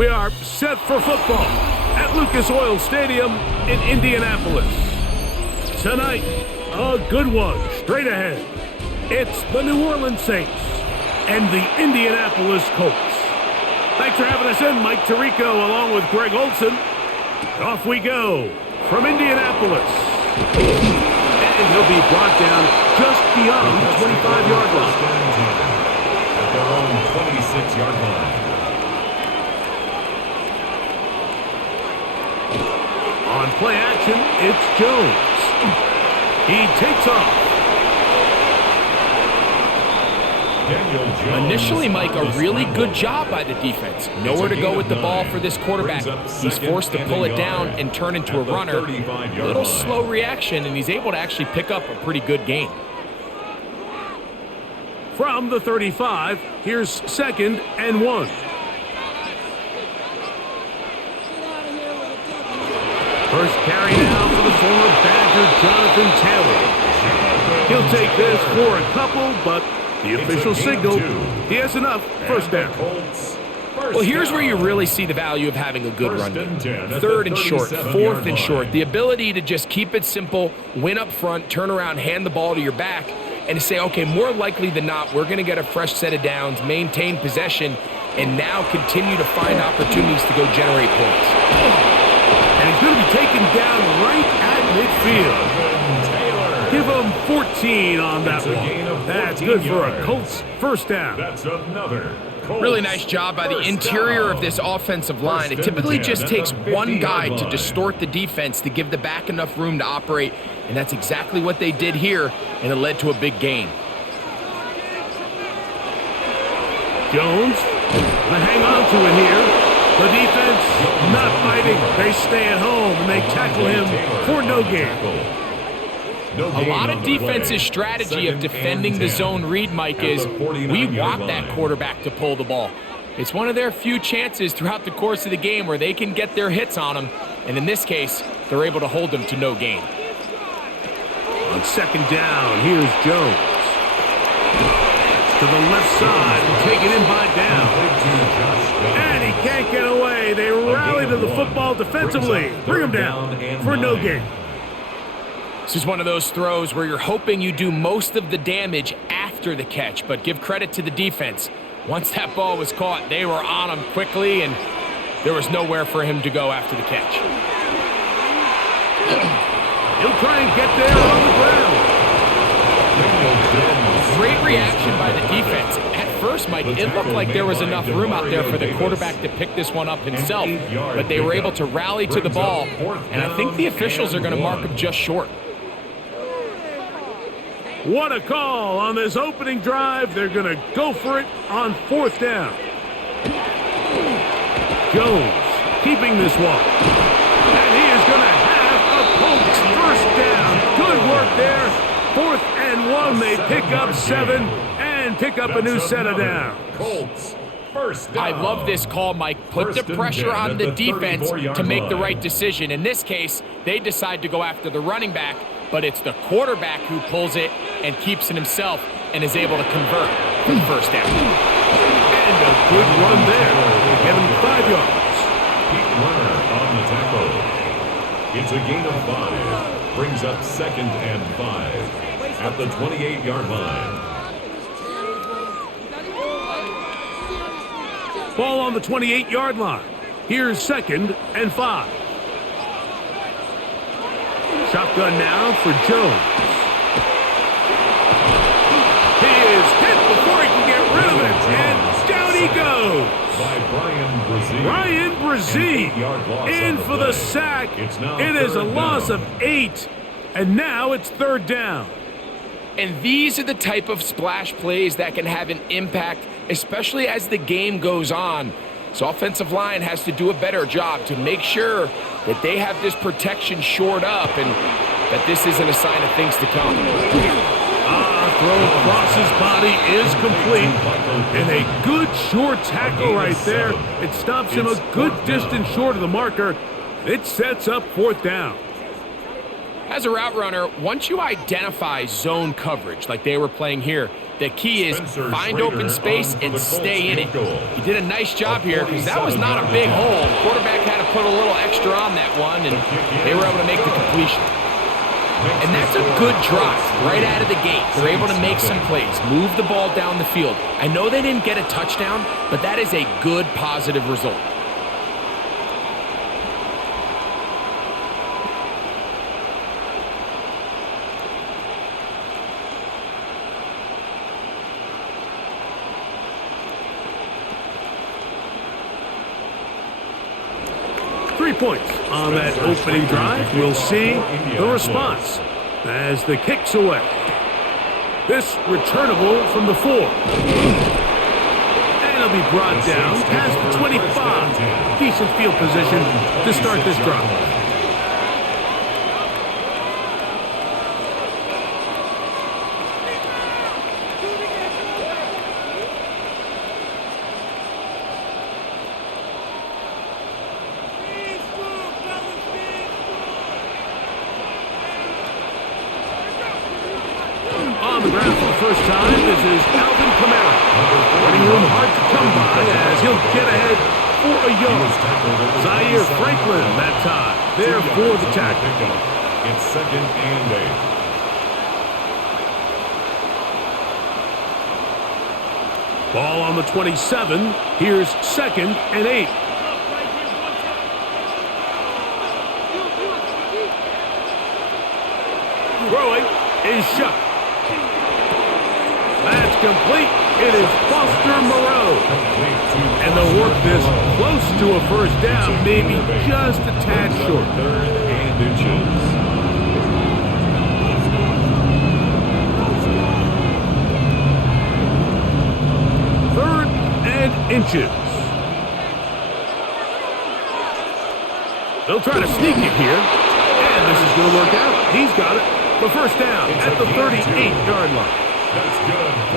We are set for football at Lucas Oil Stadium in Indianapolis. Tonight, a good one straight ahead. It's the New Orleans Saints and the Indianapolis Colts. Thanks for having us in, Mike Tirico, along with Greg Olson. Off we go from Indianapolis. And he'll be brought down just beyond the 25-yard line. At their own 26-yard line. On play action, it's Jones. He takes off. Initially, Mike, a really good job by the defense. Nowhere to go with the ball for this quarterback. He's forced to pull it down and turn into a runner. A little slow reaction, and he's able to actually pick up a pretty good gain. From the 35, here's 2nd and 1. First carry now for the former Badger, Jonathan Taylor. He'll take this for a couple, but the official signal, he has enough. First down. Well, here's where you really see the value of having a good run game. 3rd and short, 4th and short. The ability to just keep it simple, win up front, turn around, hand the ball to your back, and say, okay, more likely than not, we're going to get a fresh set of downs, maintain possession, and now continue to find opportunities to go generate points. And he's going to be taken down right at midfield. Give him 14 on that one. That's good for a Colts first down. That's another Colts. Really nice job by the interior of this offensive line. It typically just takes one guy to distort the defense to give the back enough room to operate, and that's exactly what they did here, and it led to a big gain. Jones, gonna hang on to it here. The defense not fighting. They stay at home, and they tackle him for no gain. A lot of defense's strategy of defending the zone read, Mike, is we want that quarterback to pull the ball. It's one of their few chances throughout the course of the game where they can get their hits on him, and in this case, they're able to hold him to no gain. On 2nd down, here's Jones. To the left side and taken in by down. And he can't get away. They rally to the football defensively. Bring him down for no gain. This is one of those throws where you're hoping you do most of the damage after the catch, but give credit to the defense. Once that ball was caught, they were on him quickly, and there was nowhere for him to go after the catch. He'll try and get there on the ground. Great reaction by the defense. At first, Mike, it looked like there was enough room out there for the quarterback to pick this one up himself, but they were able to rally to the ball, and I think the officials are going to mark him just short. What a call on this opening drive. They're going to go for it on 4th down. Jones keeping this one. And he is going to have a Colts first down. Good work there. 4th and 1. They pick up 7 and pick up a new set of downs. Colts first down. I love this call, Mike. Put the pressure on the defense to make the right decision. In this case, they decide to go after the running back, but it's the quarterback who pulls it and keeps it himself and is able to convert for the first down. And a good run there. Get him 5 yards. Pete Werner on the tackle. It's a gain of 5. Brings up 2nd and 5 at the 28-yard line. Ball on the 28-yard line. Here's 2nd and 5. Shotgun now for Jones. He is hit before he can get rid of it, and down he goes. By Brian Brzee. Brian Brzee in for the sack. It is a loss of 8, and now it's 3rd down. And these are the type of splash plays that can have an impact, especially as the game goes on. So offensive line has to do a better job to make sure that they have this protection shored up and that this isn't a sign of things to come. Throw across his body is complete. And a good short tackle right there. It stops him a good distance short of the marker. It sets up 4th down. As a route runner, once you identify zone coverage like they were playing here, the key is find open space and stay in it. He did a nice job here because that was not a big hole. The quarterback had to put a little extra on that one, and they were able to make the completion. And that's a good drive right out of the gate. They're able to make some plays, move the ball down the field. I know they didn't get a touchdown, but that is a good, positive result. Points on that opening drive. We'll see the response as the kick's away. This returnable from the 4. And it'll be brought down past the 25. Decent field position to start this drive. On the ground for the first time, this is Alvin Kamara. Running room hard to come by as he'll get ahead for a yard. Zaire Franklin that time, there for the tackle. It's 2nd and 8. Ball on the 27. Here's 2nd and 8. Throwing is Shuck. That's complete. It is Foster Moreau. And they'll work this close to a first down, maybe just a tad short. 3rd and inches. Third and inches. They'll try to sneak it here. And this is going to work out. He's got it. The first down at the 38-yard line.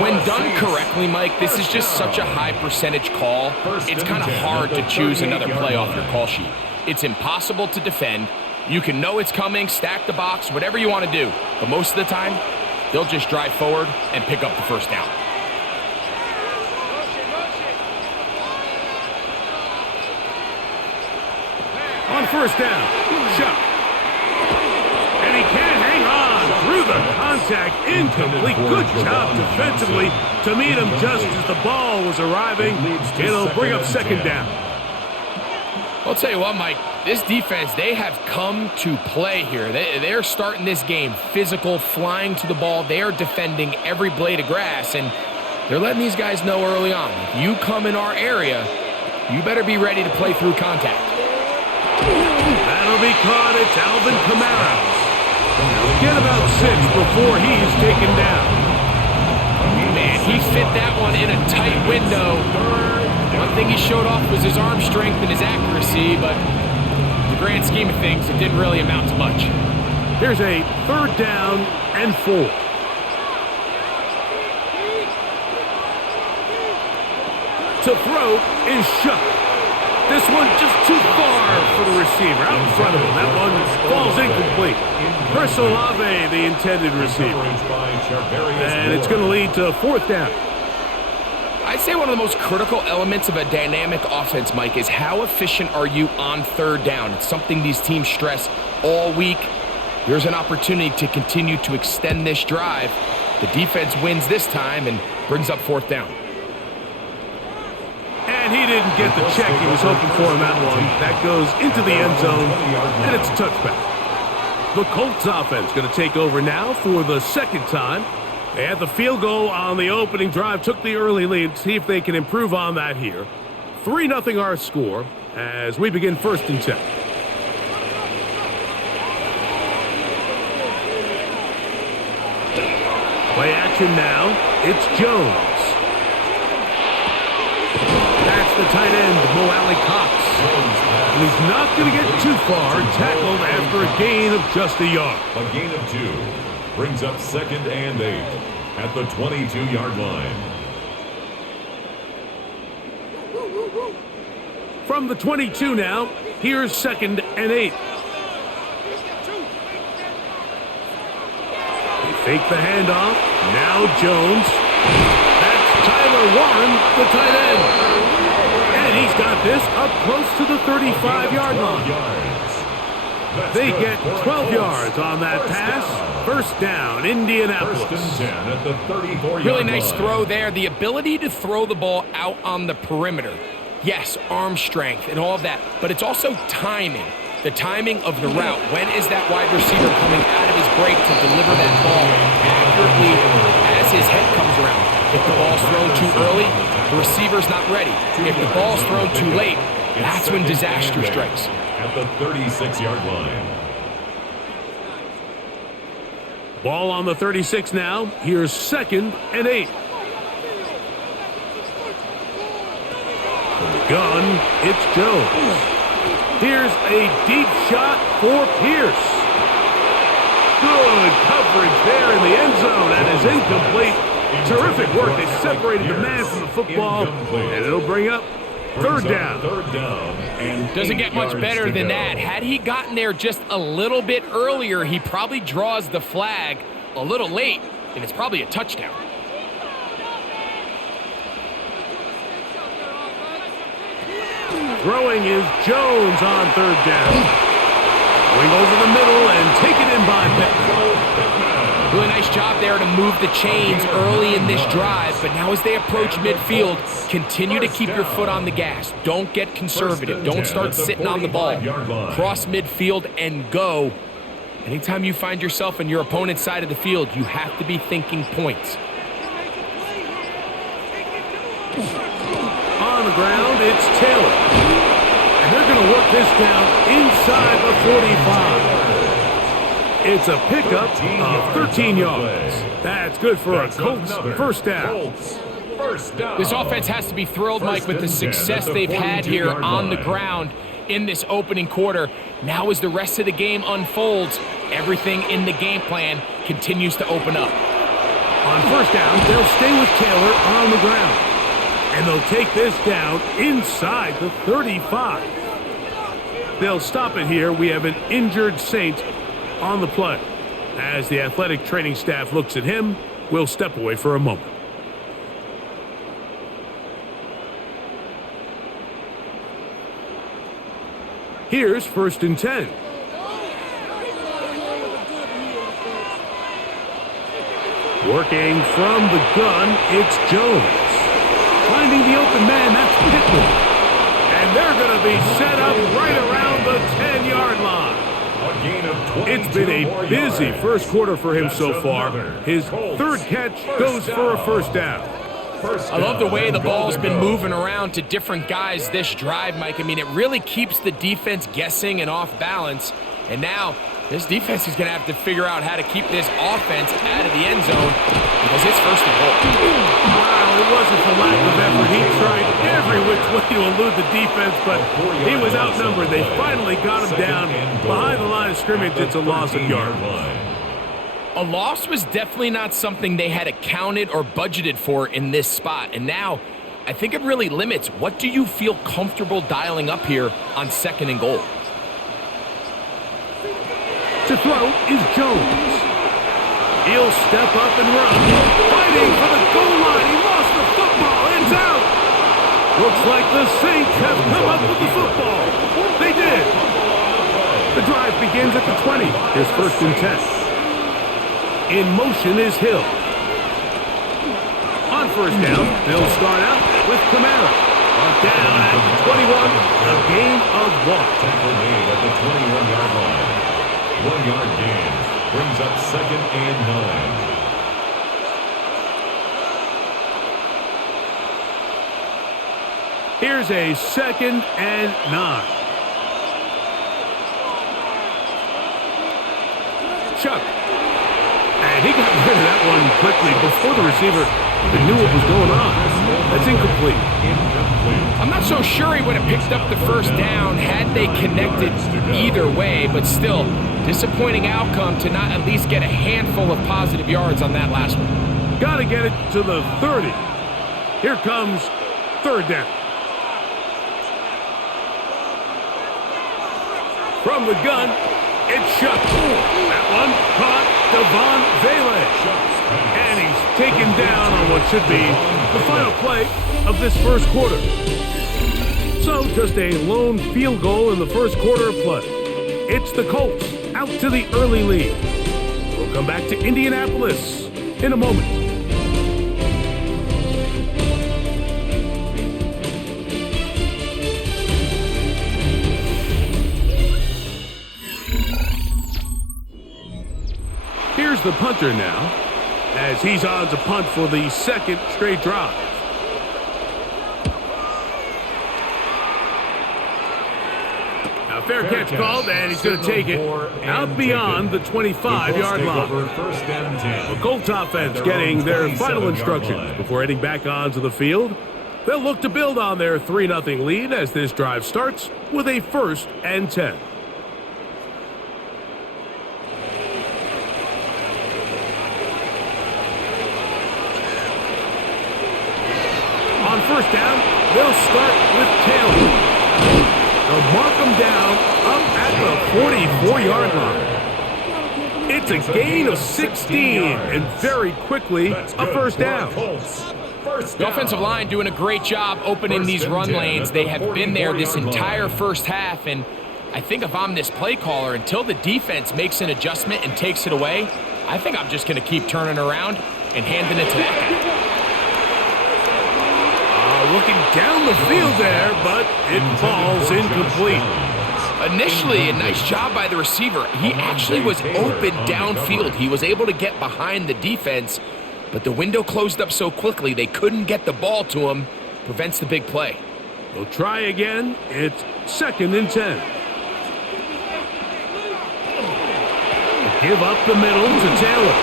When done correctly, Mike, this is just such a high percentage call. It's kind of hard to choose another play off your call sheet. It's impossible to defend. You can know it's coming, stack the box, whatever you want to do. But most of the time, they'll just drive forward and pick up the first down. On first down, Shuck. And he can't hang on through the contact. Incomplete. Good job defensively to meet him just as the ball was arriving. It'll bring up 2nd down. I'll tell you what, Mike, this defense, they have come to play here. They're starting this game physical, flying to the ball. They are defending every blade of grass, and they're letting these guys know early on, if you come in our area, you better be ready to play through contact. That'll be caught. It's Alvin Kamara. He'll get about 6 before he's taken down. Man, he fit that one in a tight window. One thing he showed off was his arm strength and his accuracy, but in the grand scheme of things, it didn't really amount to much. Here's a 3rd down and 4. To throw is Shuck. This one just too far for the receiver. Out in front of him. That one falls incomplete. Chris Olave, the intended receiver. And it's going to lead to 4th down. I'd say one of the most critical elements of a dynamic offense, Mike, is how efficient are you on 3rd down? It's something these teams stress all week. Here's an opportunity to continue to extend this drive. The defense wins this time and brings up 4th down. And he didn't get the check he was hoping for in that one. That goes into the end zone, and it's a touchback. The Colts offense going to take over now for the 2nd time. They had the field goal on the opening drive, took the early lead. See if they can improve on that here. 3-0 our score as we begin 1st and 10. Play action now. It's Jones. That's the tight end, Mo Alley Cox. And he's not going to get too far, tackled after a gain of just a yard. A gain of 2 brings up 2nd and 8 at the 22-yard line. From the 22 now, here's 2nd and 8. Fake the handoff. Now Jones. That's Tyler Warren, the tight end. And he's got this up close to the 35-yard line. They get 12 yards on that pass. First down, Indianapolis. First and 10 at the 34-yard Really nice line. throw there. The ability to throw the ball out on the perimeter. Yes, arm strength and all of that, but it's also timing. The timing of the route. When is that wide receiver coming out of his break to deliver that ball accurately as his head comes around? If the ball's thrown too early, the receiver's not ready. If the ball's thrown too late, that's when disaster strikes. At the 36-yard line. Ball on the 36 now. Here's 2nd and 8. From the gun, it's Jones. Here's a deep shot for Pierce. Good coverage there in the end zone, and is incomplete. Terrific work. They separated the man from the football, and it'll bring up third down. And Doesn't get much better than that. Had he gotten there just a little bit earlier, he probably draws the flag a little late, and it's probably a touchdown. Throwing is Jones on third down. Going over the middle and taken in by Pittman. Really nice job there to move the chains early in this drive, but now as they approach midfield, continue to keep your foot on the gas. Don't get conservative. Don't start sitting on the ball. Cross midfield and go. Anytime you find yourself in your opponent's side of the field, you have to be thinking points. On the ground, it's Taylor. And they're going to work this down inside the 45. It's a pickup of 13 yards. That's good for a Colts first down. This offense has to be thrilled, Mike, with the success they've had here on the ground in this opening quarter. Now as the rest of the game unfolds, everything in the game plan continues to open up. On first down, they'll stay with Taylor on the ground. And they'll take this down inside the 35. They'll stop it here. We have an injured Saint on the play. As the athletic training staff looks at him, we'll step away for a moment. Here's 1st and 10. Working from the gun, it's Jones. Finding the open man, that's Pittman. And they're going to be set up right around the 10-yard line. It's been a busy first quarter for him so far. His third catch goes for a first down. I love the way the ball's been moving around to different guys this drive, Mike. I mean, it really keeps the defense guessing and off balance. And now this defense is going to have to figure out how to keep this offense out of the end zone because it's 1st and goal. Wow, it wasn't for lack of effort. He tried every which way to elude the defense, but he was outnumbered. They finally got him down behind the line of scrimmage. It's a loss of yards. A loss was definitely not something they had accounted or budgeted for in this spot. And now I think it really limits what do you feel comfortable dialing up here on 2nd and goal. To throw is Jones. He'll step up and run. Fighting for the goal line. He lost the football. It's out. Looks like the Saints have come up with the football. They did. The drive begins at the 20. Here's 1st and 10. In motion is Hill. On first down, they'll start out with Kamara. Down at the 21. A gain of 1. Tackle made at the 21-yard line. 1-yard gain brings up 2nd and 9. Here's a 2nd and 9. Chuck. And he got rid of that one quickly before the receiver even knew what was going on. That's incomplete. I'm not so sure he would have picked up the first down had they connected either way, but still, disappointing outcome to not at least get a handful of positive yards on that last one. Got to get it to the 30. Here comes 3rd down. From the gun, it's Chuck. That one caught Devon Vele. And he's taken down on what should be the final play of this first quarter. So just a lone field goal in the first quarter of play. It's the Colts out to the early lead. We'll come back to Indianapolis in a moment. Here's the punter now, as he's on to punt for the second straight drive. Now fair catch called, and he's going to take it out beyond the 25-yard line. The Colts offense getting their final instructions before heading back onto the field. They'll look to build on their 3-0 lead as this drive starts with a 1st and 10. On first down, they'll start with Taylor. They'll mark him down up at the 44-yard line. It's a gain of 16, and very quickly, a first down. The offensive line doing a great job opening these run lanes. They have been there this entire first half, and I think if I'm this play caller, until the defense makes an adjustment and takes it away, I think I'm just going to keep turning around and handing it to that guy. Looking down the field there, but it falls incomplete. Initially, a nice job by the receiver. He actually was open downfield. He was able to get behind the defense, but the window closed up so quickly they couldn't get the ball to him. Prevents the big play. They'll try again. It's 2nd and 10. Give up the middle to Taylor.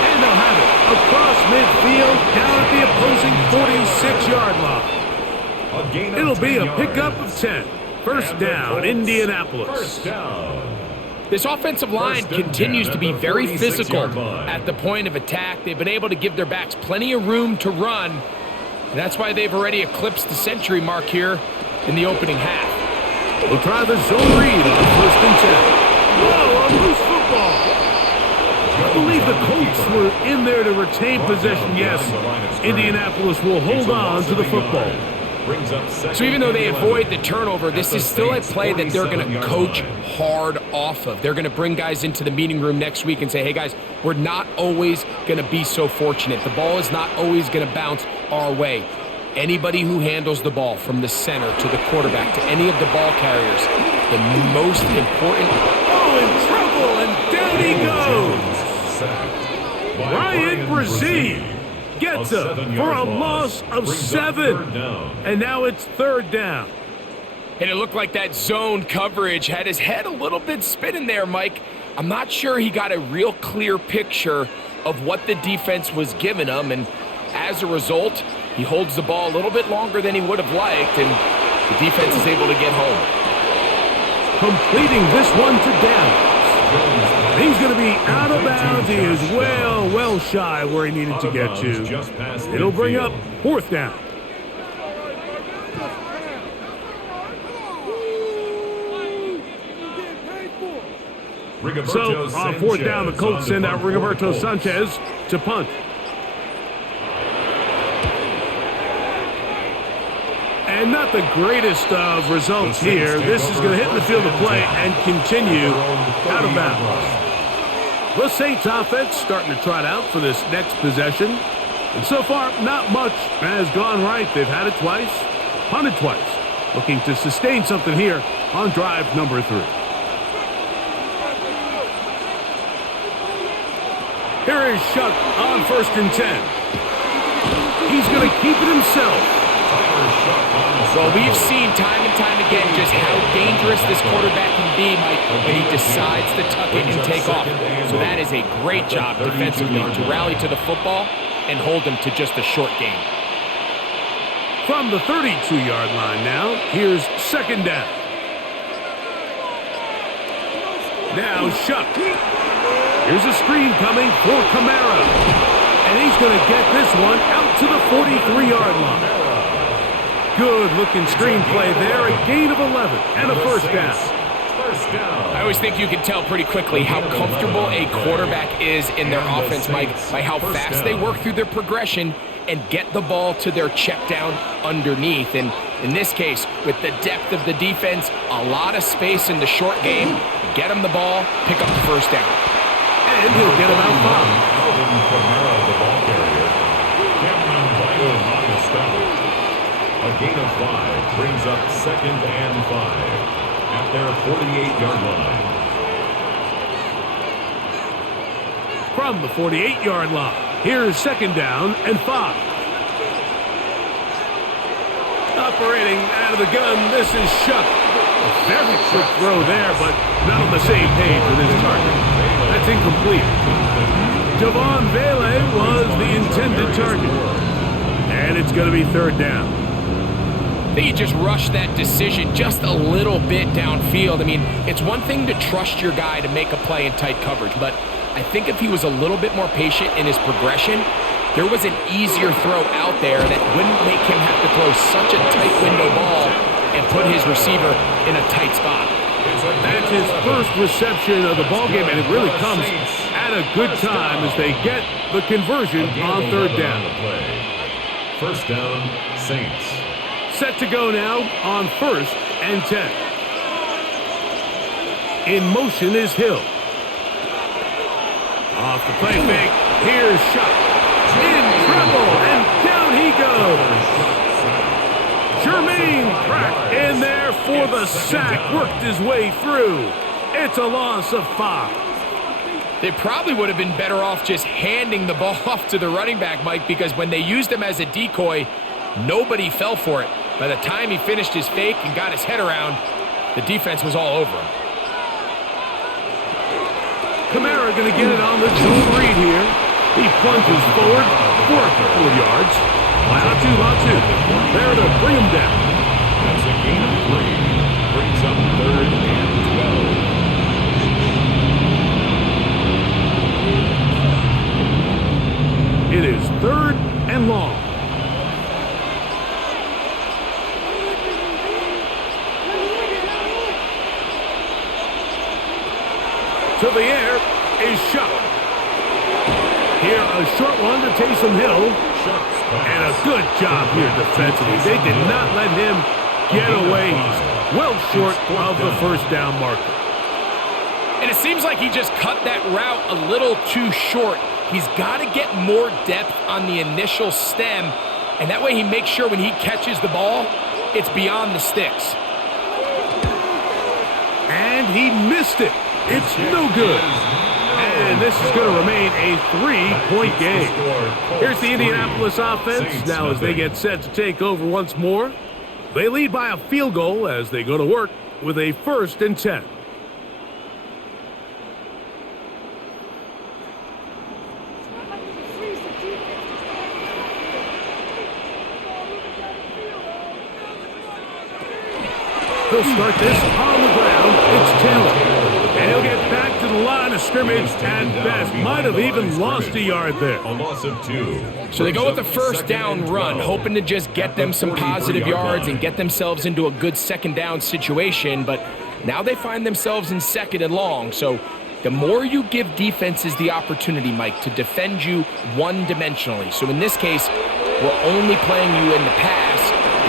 And they'll have it across midfield down at the opposing 46-yard line. It'll be a pickup of 10. First down, Indianapolis. This offensive line continues to be very physical at the point of attack. They've been able to give their backs plenty of room to run. And that's why they've already eclipsed the century mark here in the opening half. We'll try the zone read on 1st and 10. Whoa, a loose football. I believe the Colts were in there to retain possession. Yes, Indianapolis will hold on to the football. So even though they avoid the turnover, this is still a play that they're going to coach hard off of. They're going to bring guys into the meeting room next week and say, hey guys, we're not always going to be so fortunate. The ball is not always going to bounce our way. Anybody who handles the ball from the center to the quarterback to any of the ball carriers, the most important. Oh, in trouble, and down he goes. Ryan Brzee gets him for a loss of 7. And now it's 3rd down. And it looked like that zone coverage had his head a little bit spinning there, Mike. I'm not sure he got a real clear picture of what the defense was giving him. And as a result, he holds the ball a little bit longer than he would have liked. And the defense is able to get home. Completing this one to Downs. He's going to be out of bounds. He is well shy where he needed to get to. It'll bring up 4th down. So on 4th down, the Colts send out Rigoberto Sanchez to punt. And not the greatest of results here. This is going to hit the field of play and continue out of bounds. The Saints offense starting to trot out for this next possession. And so far, not much has gone right. They've had it twice, punted twice. Looking to sustain something here on drive number 3. Here is Shuck on 1st and 10. He's going to keep it himself. Well, we've seen time and time again just how dangerous this quarterback can be, Mike, when he decides to tuck it and take off. So that is a great job defensively to rally to the football and hold him to just a short gain. From the 32-yard line now, here's 2nd down. Now Shuck. Here's a screen coming for Kamara. And he's going to get this one out to the 43-yard line. Good-looking screenplay there, a gain of 11 and a first down. First down. I always think you can tell pretty quickly how comfortable a quarterback is in their offense, Mike, by how fast they work through their progression and get the ball to their check down underneath. And in this case, with the depth of the defense, a lot of space in the short game, get them the ball, pick up the first down. And he'll get him out 5. Kamara, the ball carrier. Cameron Bynum on the stop. A gain of 5 brings up 2nd and 5 at their 48-yard line. From the 48-yard line, here's 2nd down and 5. Operating out of the gun, this is Shuck. A very quick throw there, but not on the same page with his target. That's incomplete. Javon Vele was the intended target. And it's going to be 3rd down. I think he just rushed that decision just a little bit downfield. I mean, it's one thing to trust your guy to make a play in tight coverage, but I think if he was a little bit more patient in his progression, there was an easier throw out there that wouldn't make him have to throw such a tight window ball and put his receiver in a tight spot. That's his first reception of the ballgame, and it really comes at a good time as they get the conversion on 3rd down. First down, Saints. Set to go now on 1st and 10. In motion is Hill. Off the play fake, here's Shuck. In trouble, and down he goes. Jermaine Pratt in there for the sack, worked his way through. It's a loss of 5. They probably would have been better off just handing the ball off to the running back, Mike, because when they used him as a decoy, nobody fell for it. By the time he finished his fake and got his head around, the defense was all over him. Kamara going to get it on the zone read here. He plunges forward for a couple of yards. Latu, there to bring him down. That's a gain of 3. Brings up 3rd and 12. It is 3rd and long. To the air is Shuck. Here, a short one to Taysom Hill. And a good job here defensively. They did not let him get away. He's well short of the first down marker. And it seems like he just cut that route a little too short. He's got to get more depth on the initial stem, and that way he makes sure when he catches the ball, it's beyond the sticks. And he missed it. It's no good. And this is going to remain a 3-point game. Here's the Indianapolis offense. Now as they get set to take over once more, they lead by a field goal as they go to work with a 1st and 10. He'll start this on the ground. It's Taylor. And he'll get back to the line of scrimmage at best. Might have even lost a yard there. A loss of 2. So they go with the first down run, hoping to just get them some positive yards and get themselves into a good 2nd down situation. But now they find themselves in 2nd and long. So the more you give defenses the opportunity, Mike, to defend you one-dimensionally. So in this case, we're only playing you in the pass.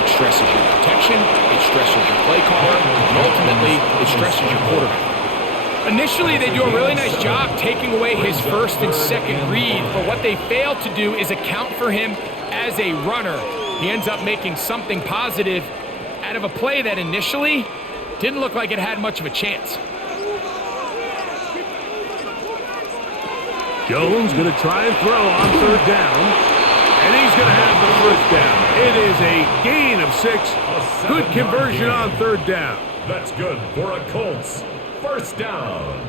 It stresses your protection, it stresses your play caller, and ultimately, it stresses your quarterback. Initially, they do a really nice job taking away his 1st and 2nd read, but what they fail to do is account for him as a runner. He ends up making something positive out of a play that initially didn't look like it had much of a chance. Jones going to try and throw on 3rd down. And he's going to have the first down. It is a gain of 6. Good conversion on 3rd down. That's good for a Colts. First down.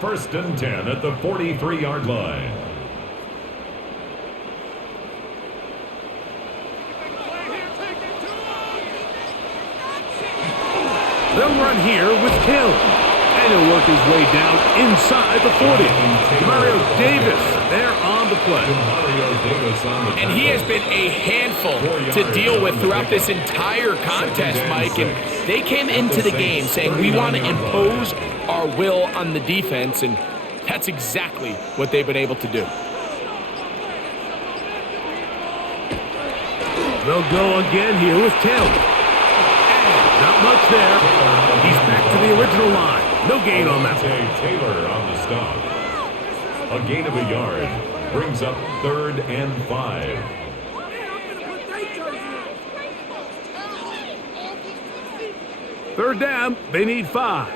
1st and 10 at the 43-yard line. They'll run here with Caleb. And he'll work his way down inside the 40. Mario Davis there on the play. And he has been a handful to deal with throughout this entire contest, Mike. And They came into the game saying we want to impose our will on the defense, and that's exactly what they've been able to do. They'll go again here with Taylor. And not much there. He's back to the original line. No gain on that one. Taylor on the stop. A gain of a yard brings up 3rd and 5. Third down, they need 5.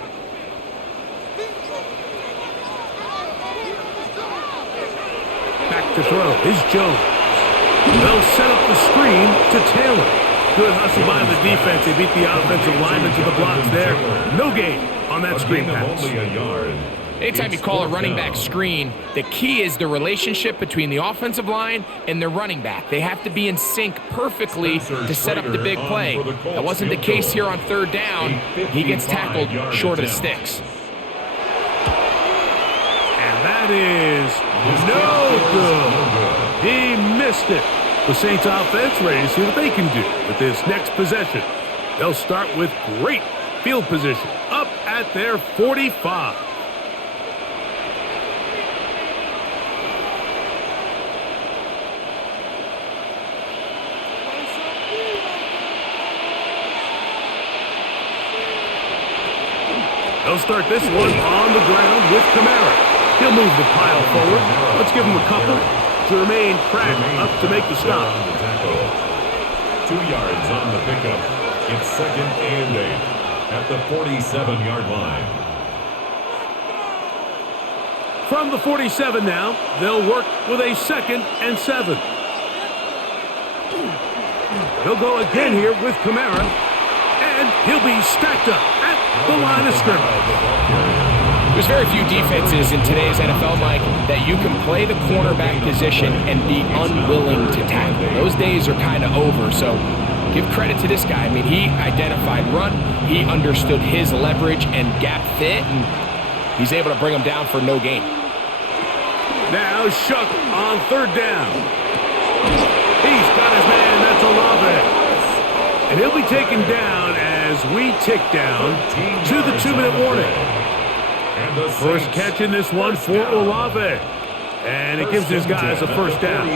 Back to throw is Jones. They'll set up the screen to Taylor. Good hustle by the defense. They beat the offensive lineman to the blocks there. No gain on that screen pass. Only a yard. Anytime you call a running back screen, the key is the relationship between the offensive line and the running back. They have to be in sync perfectly to set up the big play. That wasn't the case here on 3rd down. He gets tackled short of the sticks. And that is no good. He missed it. The Saints offense ready to see what they can do with this next possession. They'll start with great field position up at their 45. They'll start this one on the ground with Kamara. He'll move the pile forward. Let's give him a couple. Jermaine Pratt up to make the stop. 2 yards on the pickup. It's 2nd and 8 at the 47-yard line. From the 47 now, they'll work with a 2nd and 7. They'll go again here with Kamara, and he'll be stacked up at the line of scrimmage. There's very few defenses in today's NFL, Mike, that you can play the cornerback position and be unwilling to tackle. Those days are kind of over, so give credit to this guy. I mean, he identified run, he understood his leverage and gap fit, and he's able to bring him down for no gain. Now Shuck on 3rd down. He's got his man, that's Olave. And he'll be taken down as we tick down to the 2-minute warning. First catch in this one for Olave. And it gives his guys a first down.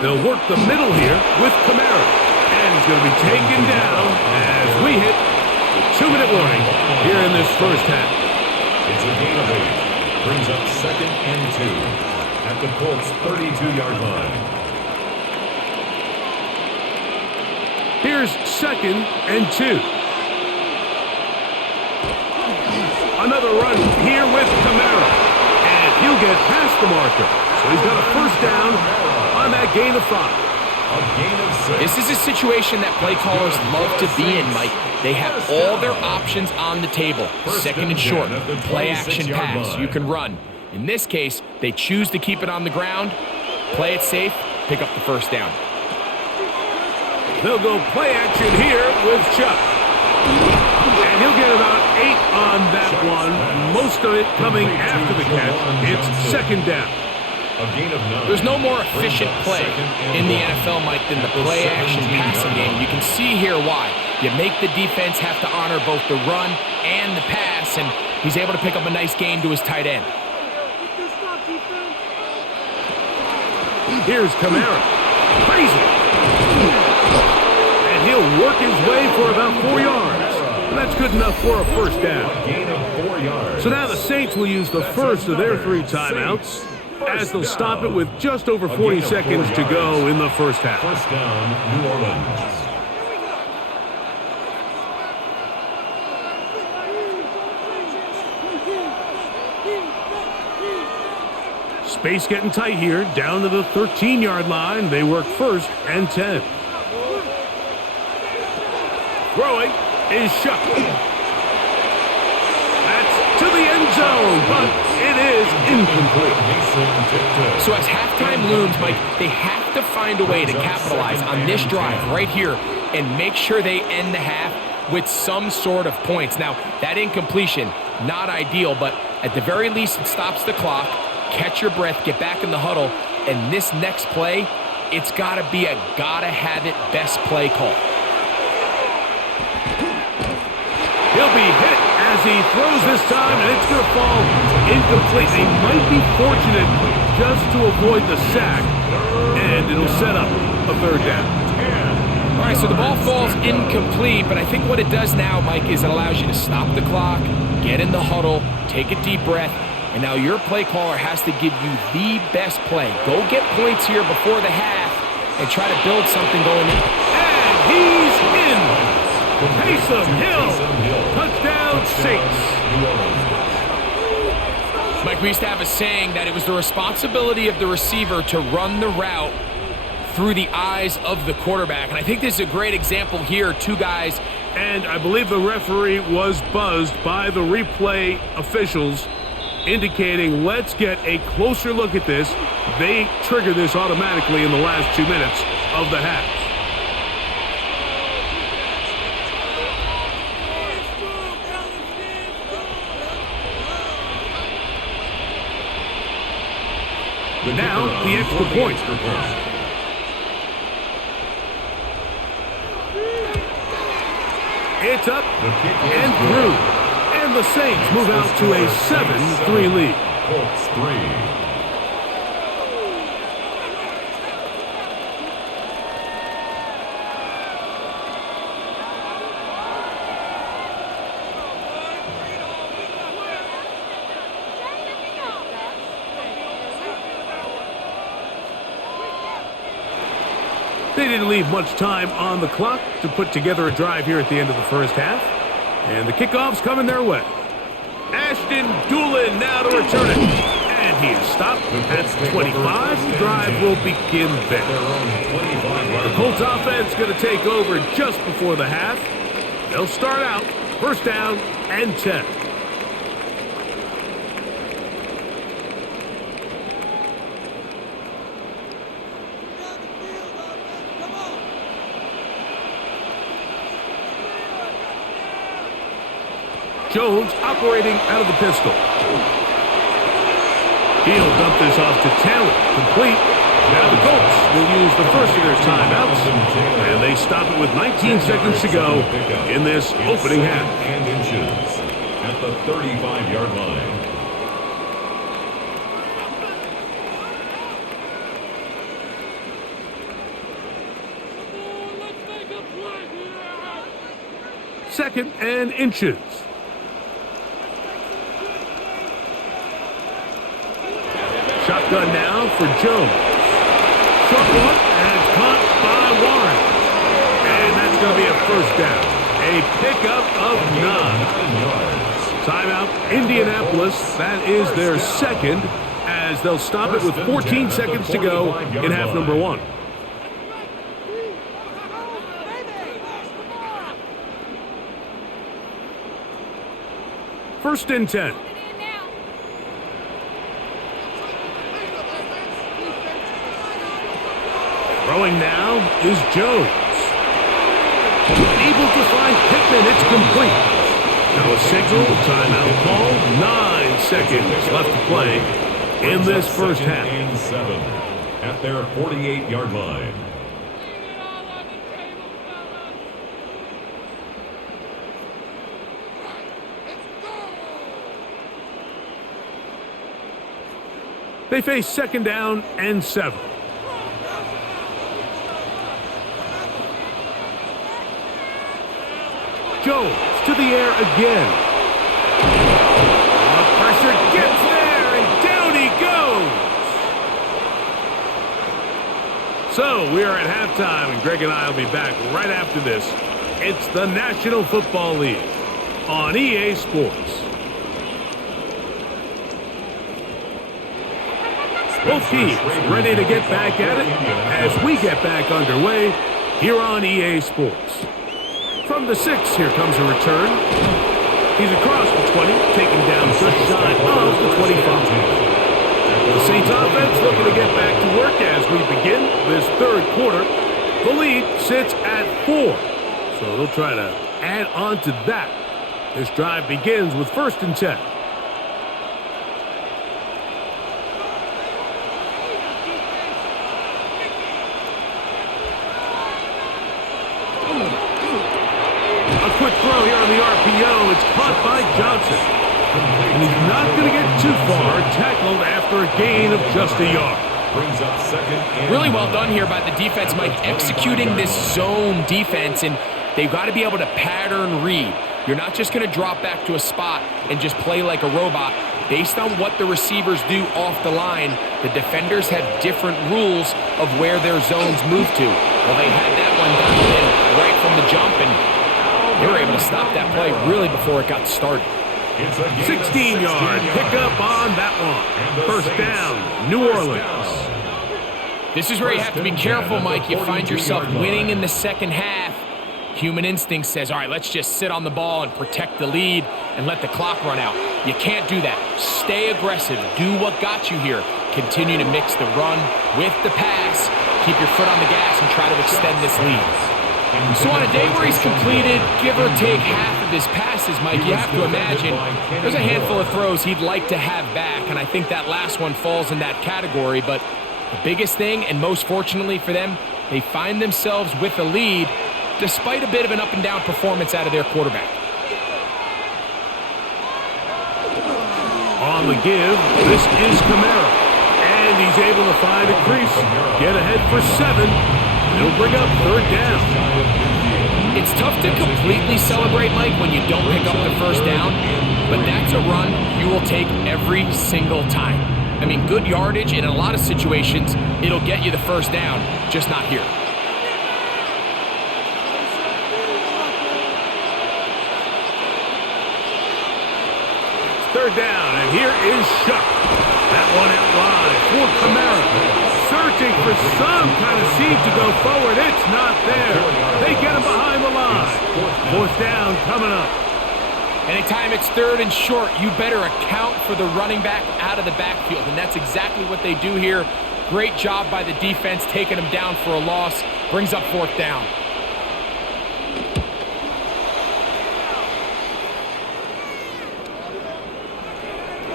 They'll work the middle here with Kamara. And he's going to be taken down as we hit the 2-minute warning here in this first half. It's a gain of 8. Brings up 2nd and 2 at the Colts' 32-yard line. Here's 2nd and 2. Another run here with Kamara. And he'll get past the marker. So he's got a first down on that gain of 5. This is a situation that play callers love to be in, Mike. They have all their options on the table. 2nd and short, play action pass, you can run. In this case, they choose to keep it on the ground, play it safe, pick up the first down. They'll go play action here with Chuck. And he'll get about 8 on that one. Most of it coming after the catch. It's 2nd down. There's no more efficient play in the NFL, Mike, than the play-action passing game. You can see here why. You make the defense have to honor both the run and the pass, and he's able to pick up a nice gain to his tight end. Here's Kamara. Crazy. And he'll work his way for about 4 yards. And that's good enough for a first down. So now the Saints will use the first of their 3 timeouts, as they'll stop it with just over 40 seconds to go in the first half. First down, New Orleans. Space getting tight here, down to the 13-yard line. They work 1st and 10. Throwing is Shuck. That's to the end zone, but it is incomplete. So as halftime looms, Mike, they have to find a way to capitalize on this drive right here and make sure they end the half with some sort of points. Now, that incompletion, not ideal, but at the very least, it stops the clock. Catch your breath, get back in the huddle, and this next play, it's got to be a gotta-have-it best play call. He'll be hit as he throws this time, and it's going to fall incomplete. He might be fortunate just to avoid the sack, and it'll set up a third down. All right, so the ball falls incomplete, but I think what it does now, Mike, is it allows you to stop the clock, get in the huddle, take a deep breath, and now your play caller has to give you the best play. Go get points here before the half and try to build something going in. And he's in. Taysom Hill. Touchdown, Saints. Mike, we used to have a saying that it was the responsibility of the receiver to run the route through the eyes of the quarterback. And I think this is a great example here. Two guys. And I believe the referee was buzzed by the replay officials, indicating let's get a closer look at this. They trigger this automatically in the last 2 minutes of the half. Now the extra point. It's up and through. And the Saints move out to a 7-3 lead. Colts 3. They didn't leave much time on the clock to put together a drive here at the end of the first half. And the kickoff's coming their way. Ashton Doolin now to return it. And he is stopped at 25. The drive will begin there. The Colts offense going to take over just before the half. They'll start out first down and 10. Jones operating out of the pistol. He'll dump this off to Taylor. Complete. Now the Colts will use the first of their timeouts. And they stop it with 19 seconds to go in this opening half. And inches at the 35-yard line. Second and inches. Shotgun now for Jones. Short one, and it's caught by Warren. And that's going to be a first down. A pickup of 9 yards. Timeout, Indianapolis. That is their second, as they'll stop it with 14 seconds to go in half number 1. First and 10. Throwing now is Jones. Able to find Pittman. It's complete. Now a signal, timeout call. 9 seconds left to play in this first half. And 7 at their 48-yard line. They face second down and 7. Jones to the air again. The pressure gets there, and down he goes. So we are at halftime, and Greg and I will be back right after this. It's the National Football League on EA Sports. Both teams ready to get back at it as we get back underway here on EA Sports. From the 6, here comes a return. He's across the 20, taken down just shy of the 25. The Saints offense looking to get back to work as we begin this third quarter. The lead sits at 4, so they'll try to add on to that. This drive begins with 1st and 10. A quick throw here on the RPO. It's caught by Johnson. And he's not going to get too far, tackled after a gain of just a yard. Brings up second and really well done here by the defense, Mike, executing this zone defense, and they've got to be able to pattern read. You're not just going to drop back to a spot and just play like a robot. Based on what the receivers do off the line, the defenders have different rules of where their zones move to. Well, they had that one dialed in right from the jump, and they were able to stop that play really before it got started. 16-yard pickup on that one. First down, New Orleans. This is where you have to be careful, Mike. You find yourself winning in the second half. Human instinct says, all right, let's just sit on the ball and protect the lead and let the clock run out. You can't do that. Stay aggressive. Do what got you here. Continue to mix the run with the pass. Keep your foot on the gas and try to extend this lead. So on a day where he's completed, give or take half of his passes, Mike, you have to imagine there's a handful of throws he'd like to have back, and I think that last one falls in that category. But the biggest thing, and most fortunately for them, they find themselves with a lead despite a bit of an up-and-down performance out of their quarterback. On the give, this is Kamara. And he's able to find a crease. Get ahead for 7. He'll bring up 3rd down. It's tough to completely celebrate, Mike, when you don't pick up the first down, but that's a run you will take every single time. I mean, good yardage, and in a lot of situations, it'll get you the first down, just not here. Third down, and here is Shuck. That one out wide for Kamara. Searching for some kind of seed to go forward. It's not there. They get him behind the line. 4th down coming up. Anytime it's 3rd and short, you better account for the running back out of the backfield, and that's exactly what they do here. Great job by the defense, taking him down for a loss. Brings up 4th down.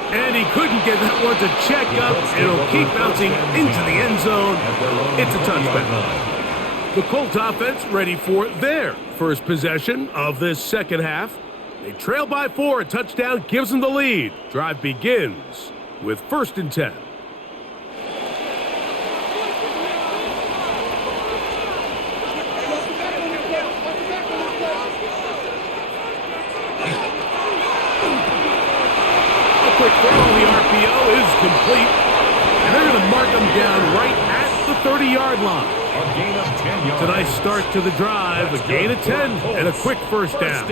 And he couldn't get that one to check up. It'll keep bouncing into the end zone. It's a touchback. The Colts offense ready for their first possession of this second half. They trail by 4. A touchdown gives them the lead. Drive begins with 1st and 10. Quick throw on the RPO is complete. And they're going to mark him down right at the 30-yard line. A gain of 10 yards. It's a nice start to the drive. A gain of 10 and a quick first down.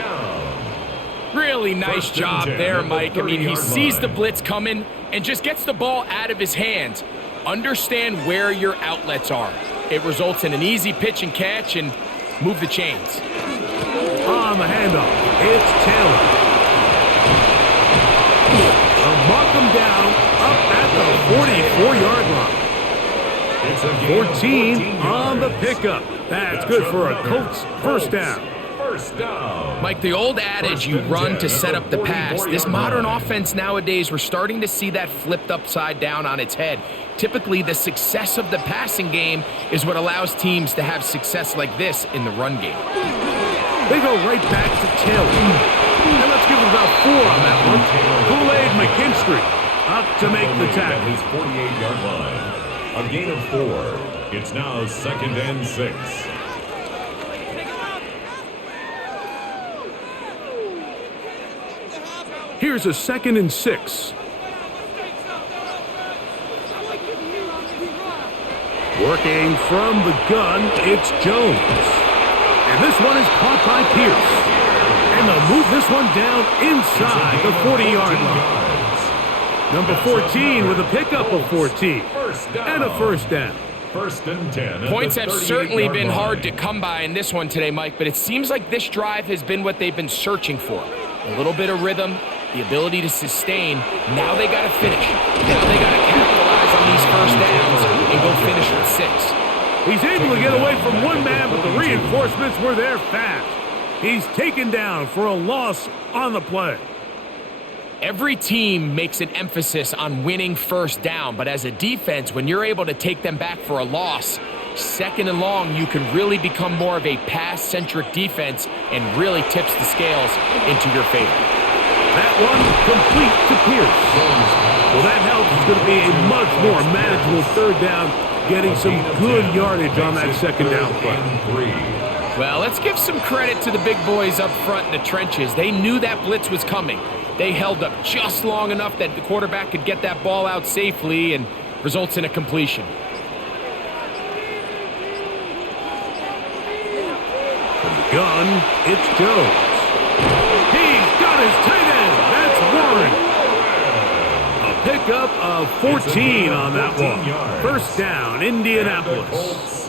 Really nice job there, Mike. I mean, he sees the blitz coming and just gets the ball out of his hands. Understand where your outlets are. It results in an easy pitch and catch and move the chains. On the handoff, it's Taylor. They'll mark him down up at the 44-yard line. 14 on the pickup. That's good for a Colts first down. Mike, the old adage, you run to set up the pass. This modern offense nowadays, we're starting to see that flipped upside down on its head. Typically, the success of the passing game is what allows teams to have success like this in the run game. They go right back to Taylor. And let's give him about 4 on that one. Kool-Aid McKinstry up to make the tackle. His 48-yard line. A gain of 4. It's now 2nd and 6. Here's a 2nd and 6. Working from the gun, it's Jones. And this one is caught by Pierce. And they'll move this one down inside the 40-yard line. Number 14 with a pickup of 14. And a first down. 1st and 10. Points have certainly been hard to come by in this one today, Mike, but it seems like this drive has been what they've been searching for. A little bit of rhythm, the ability to sustain. Now they got to finish. Now they got to capitalize would finish with 6. He's able to get away from one man, but the reinforcements were there fast. He's taken down for a loss on the play. Every team makes an emphasis on winning first down, but as a defense, when you're able to take them back for a loss, second and long, you can really become more of a pass-centric defense and really tips the scales into your favor. That one complete to Pierce. Well, that helps. It's going to be a much more manageable third down, getting some good yardage on that second down play. Well, let's give some credit to the big boys up front in the trenches. They knew that blitz was coming. They held up just long enough that the quarterback could get that ball out safely and results in a completion. From the gun, it's Jones. He's got his tight end. That's Warren. A pickup of 14 on that one. First down, Indianapolis.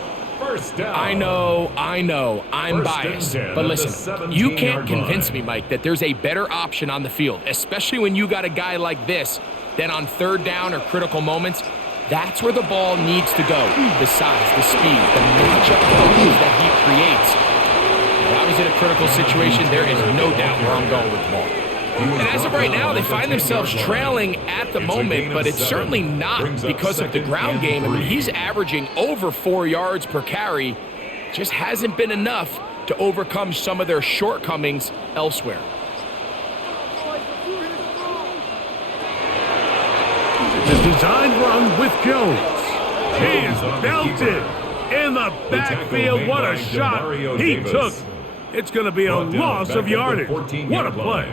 I know, I'm biased. But listen, you can't convince me, Mike, that there's a better option on the field, especially when you got a guy like this, than on third down or critical moments. That's where the ball needs to go. The size, the speed, the matchup coverage that he creates. If I was in a critical situation, there is no doubt where I'm going with the ball. And as of right now, they find themselves trailing at the moment, but it's certainly not because of the ground game. I mean, he's averaging over 4 yards per carry. Just hasn't been enough to overcome some of their shortcomings elsewhere. The design run with Jones. He's belted in the backfield. What a shot he took. It's going to be a loss of yardage. What a play.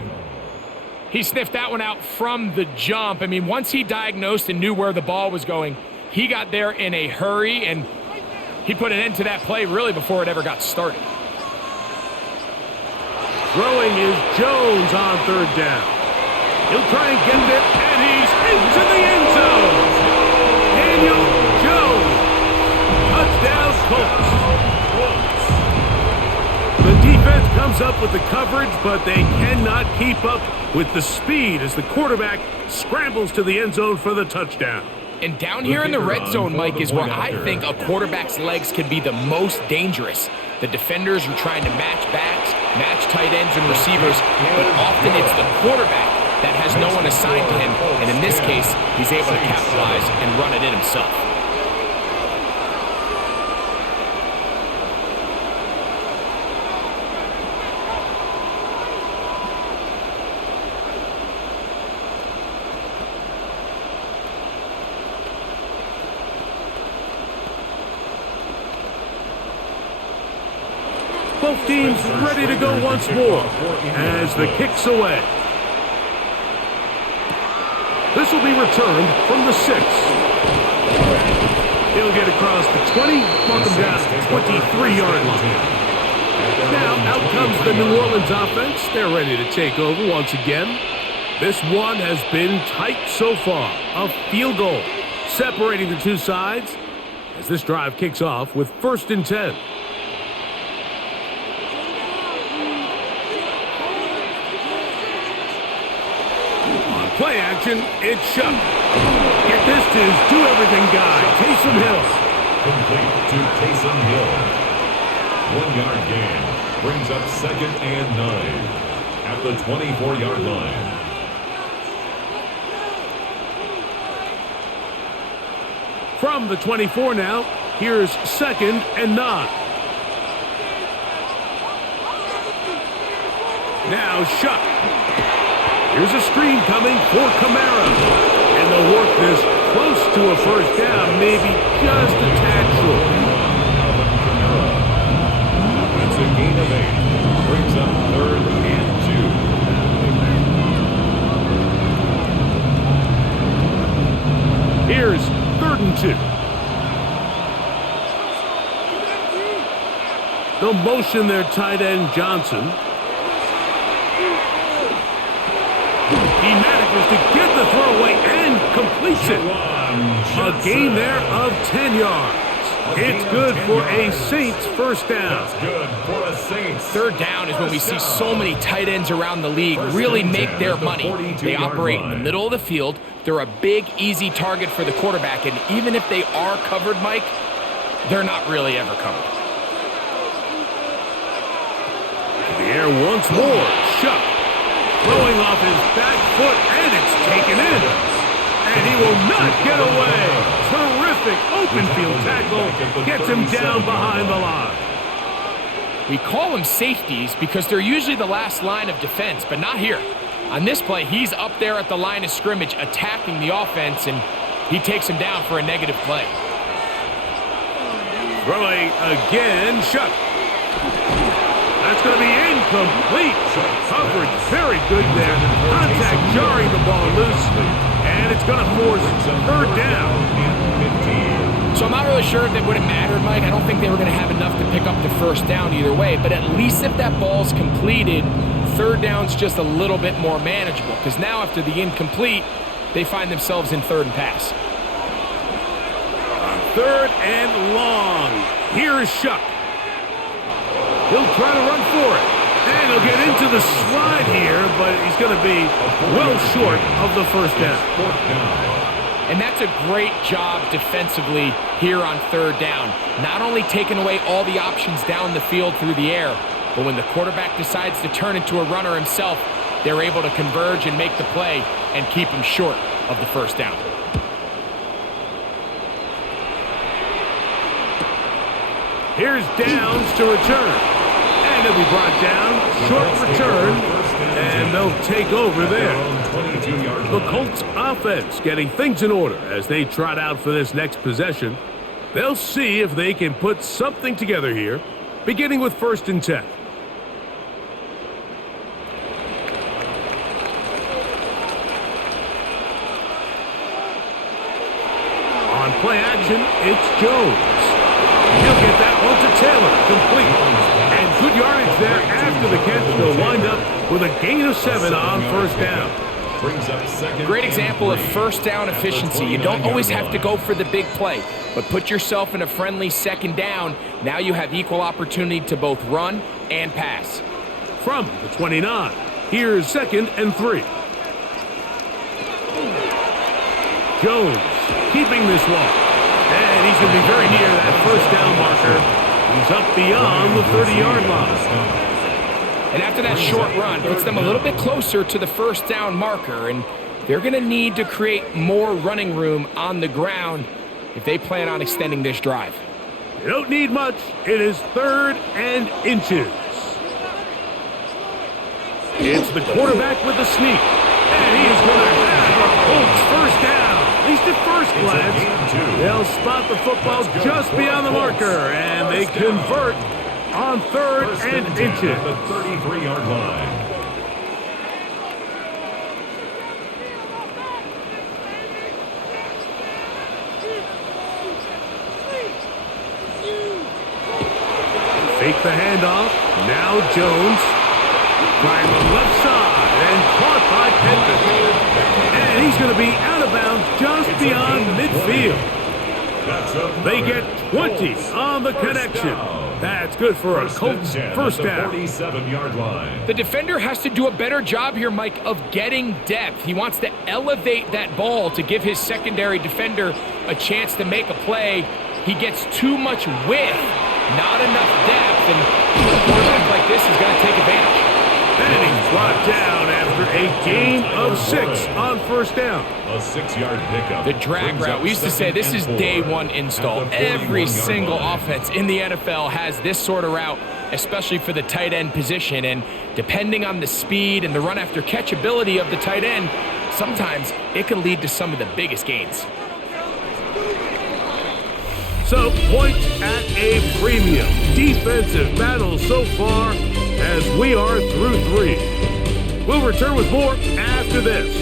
He sniffed that one out from the jump. I mean, once he diagnosed and knew where the ball was going, he got there in a hurry, and he put an end to that play really before it ever got started. Throwing is Jones on third down. He'll try and get it, and he's into the end zone. Daniel Jones. Touchdown, Colts. The defense comes up with the coverage, but they cannot keep up with the speed as the quarterback scrambles to the end zone for the touchdown. And down here in the red zone, Mike, is where I think a quarterback's legs can be the most dangerous. The defenders are trying to match backs, match tight ends and receivers, but often it's the quarterback that has no one assigned to him, and in this case, he's able to capitalize and run it in himself. Both teams ready to go once more as the kick's away. This will be returned from the 6. He'll get across the 20, mark him down at the 23-yard line. Now out comes the New Orleans offense. They're ready to take over once again. This one has been tight so far. A field goal separating the two sides as this drive kicks off with 1st and 10. Play action, it's Shuck. Get this to his do-everything guy, Taysom Hill. Complete to Taysom Hill. 1-yard gain brings up 2nd and 9 at the 24-yard line. From the 24 now, here's 2nd and 9. Now Shuck. Here's a screen coming for Kamara. And they'll work this close to a first down, maybe just a tad short. It's a gain of 8. Brings up 3rd and 2. Here's 3rd and 2. They'll motion their tight end, Johnson. He manages to get the throw away and completes it. A gain there of 10 yards. It's good for a Saints first down. That's good for a Saints. Third down is when we see so many tight ends around the league really make their money. They operate in the middle of the field. They're a big, easy target for the quarterback, and even if they are covered, Mike, they're not really ever covered. The air once more. Shuck. Throwing off his back foot, and it's taken in. And he will not get away. Terrific open field tackle. Gets him down behind the line. We call them safeties because they're usually the last line of defense, but not here. On this play, he's up there at the line of scrimmage attacking the offense, and he takes him down for a negative play. Throwing again, Shuck. That's going to be incomplete. Coverage very good there. Contact jarring the ball loose, and it's going to force third down. So I'm not really sure if it would have mattered, Mike. I don't think they were going to have enough to pick up the first down either way, but at least if that ball's completed, third down's just a little bit more manageable, because now after the incomplete, they find themselves in third and pass. Third and long. Here is Shuck. He'll try to run for it. And he'll get into the slide here, but he's going to be well short of the first down. And that's a great job defensively here on third down. Not only taking away all the options down the field through the air, but when the quarterback decides to turn into a runner himself, they're able to converge and make the play and keep him short of the first down. Here's Downs to return. And he'll be brought down. Short return. And they'll take over there. The Colts offense getting things in order as they trot out for this next possession. They'll see if they can put something together here, beginning with 1st and 10. On play action, it's Jones. He'll get that one to Taylor, complete. And good yardage there after the catch. They'll wind up with a gain of 7 on first down. Great example of first down efficiency. You don't always have to go for the big play, but put yourself in a friendly second down. Now you have equal opportunity to both run and pass. From the 29, here's 2nd and 3. Jones keeping this one. And he's going to be very near that first down marker. He's up beyond the 30-yard line. And after that short run, puts them a little bit closer to the first down marker. And they're going to need to create more running room on the ground if they plan on extending this drive. You don't need much. It is 3rd and inches. It's the quarterback with the sneak. And he is going to have a Colts first down. At least at first glance, they'll spot the football just beyond the marker, and they convert on 3rd and inches. The 33-yard line. Fake the handoff. Now Jones. Trying the left side and caught by Penman. And he's going to be out of bounds just beyond midfield. They get 20 on the connection. That's good for a Colts first down. 47-yard line. The defender has to do a better job here, Mike, of getting depth. He wants to elevate that ball to give his secondary defender a chance to make a play. He gets too much width, not enough depth, and a quarterback like this is going to take advantage. And he's brought down after a gain of 6 on first down. A 6-yard pickup. The drag route. We used to say this is day one install. Every single offense in the NFL has this sort of route, especially for the tight end position. And depending on the speed and the run after catch ability of the tight end, sometimes it can lead to some of the biggest gains. So, points at a premium. Defensive battle so far as we are through 3. We'll return with more after this.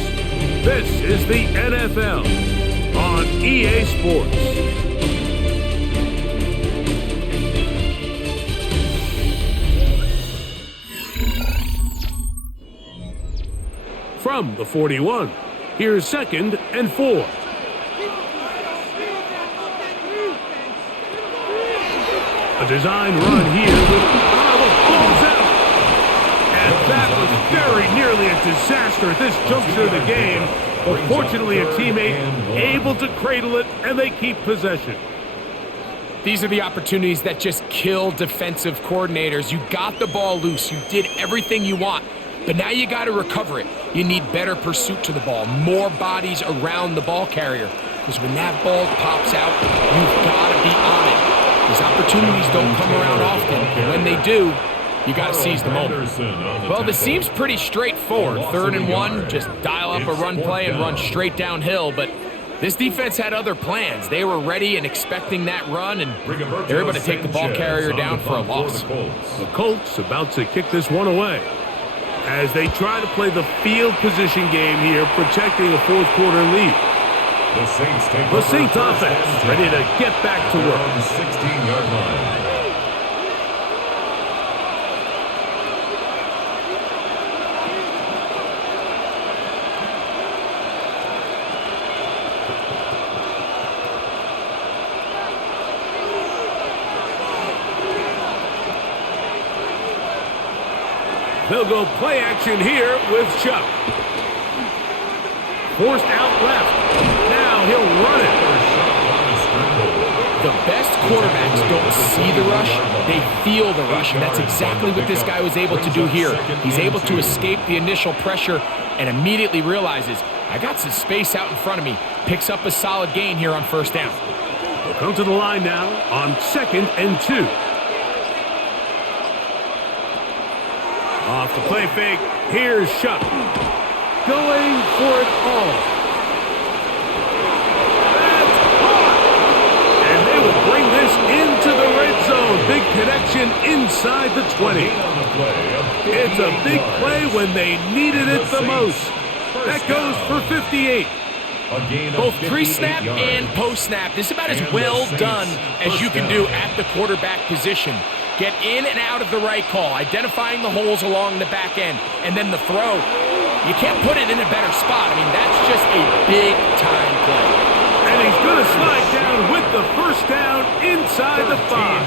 This is the NFL on EA Sports. From the 41, here's 2nd and 4. A design run here with the ball's out. And that was very nearly a disaster at this juncture of the game. But fortunately, a teammate able to cradle it, and they keep possession. These are the opportunities that just kill defensive coordinators. You got the ball loose. You did everything you want. But now you got to recover it. You need better pursuit to the ball, more bodies around the ball carrier. Because when that ball pops out, you've got to be on it. These opportunities don't come around often. And when they do, you got to seize the moment. Well, this seems pretty straightforward. 3rd and 1, just dial up a run play and run straight downhill. But this defense had other plans. They were ready and expecting that run, and they were able to take the ball carrier down for a loss. The Colts about to kick this one away as they try to play the field position game here, protecting a fourth-quarter lead. The Saints offense ready to get back to work. On the 16-yard line. They'll go play action here with Chuck. Forced out left. Now he'll run it. The best quarterbacks don't see the rush, they feel the rush, and that's exactly what this guy was able to do here. He's able to escape the initial pressure and immediately realizes, I got some space out in front of me. Picks up a solid gain here on 1st down. They'll come to the line now on 2nd and 2. Off the play fake, here's Shuck. Going for it all. That's caught! And they will bring this into the red zone. Big connection inside the 20. It's a big play when they needed it the most. That goes for 58. Both pre-snap and post-snap, this is about as well done as you can do at the quarterback position. Get in and out of the right call, identifying the holes along the back end, and then the throw. You can't put it in a better spot. I mean, that's just a big-time play. And he's going to slide down with the 1st down inside the 5.